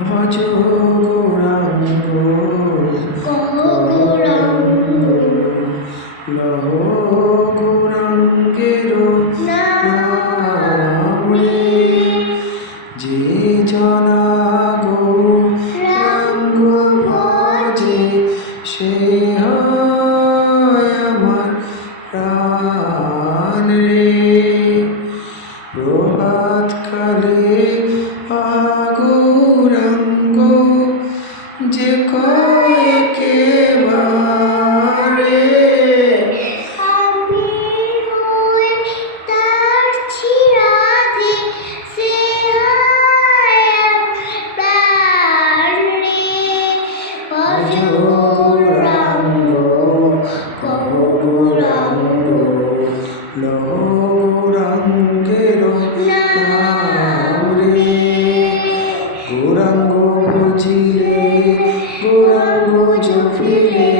ভজ গৌরাঙ্গ লহ গৌরাঙ্গের নামে যে জনা গৌরাঙ্গ ভজে সে হয় আমার প্রাণ রে। প্রভাত কালে গৌরাঙ্গ যে কয় একেবারে গৌরাঙ্গ গৌরাঙ্গ গৌরাঙ্গের নাম রে। গৌরাঙ্গ বুঝিলে গৌরাঙ্গ জপিলে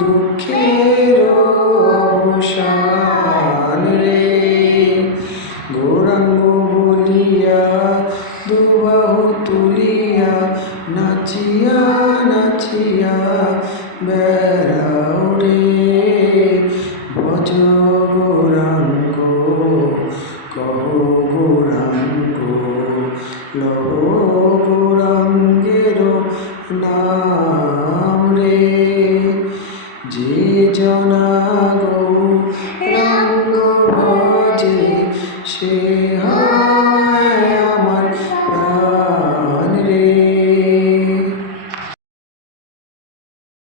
দুঃখের অবসান রে। গৌরাঙ্গ বলিয়া দুবাহু তুলিয়া নাচিয়া নাচিয়া বেড়াও রে। ভজ গৌরাঙ্গ কহ গৌরাঙ্গ লহ গৌরাঙ্গের নাম রে। যে জনা গৌরাঙ্গ ভজে সে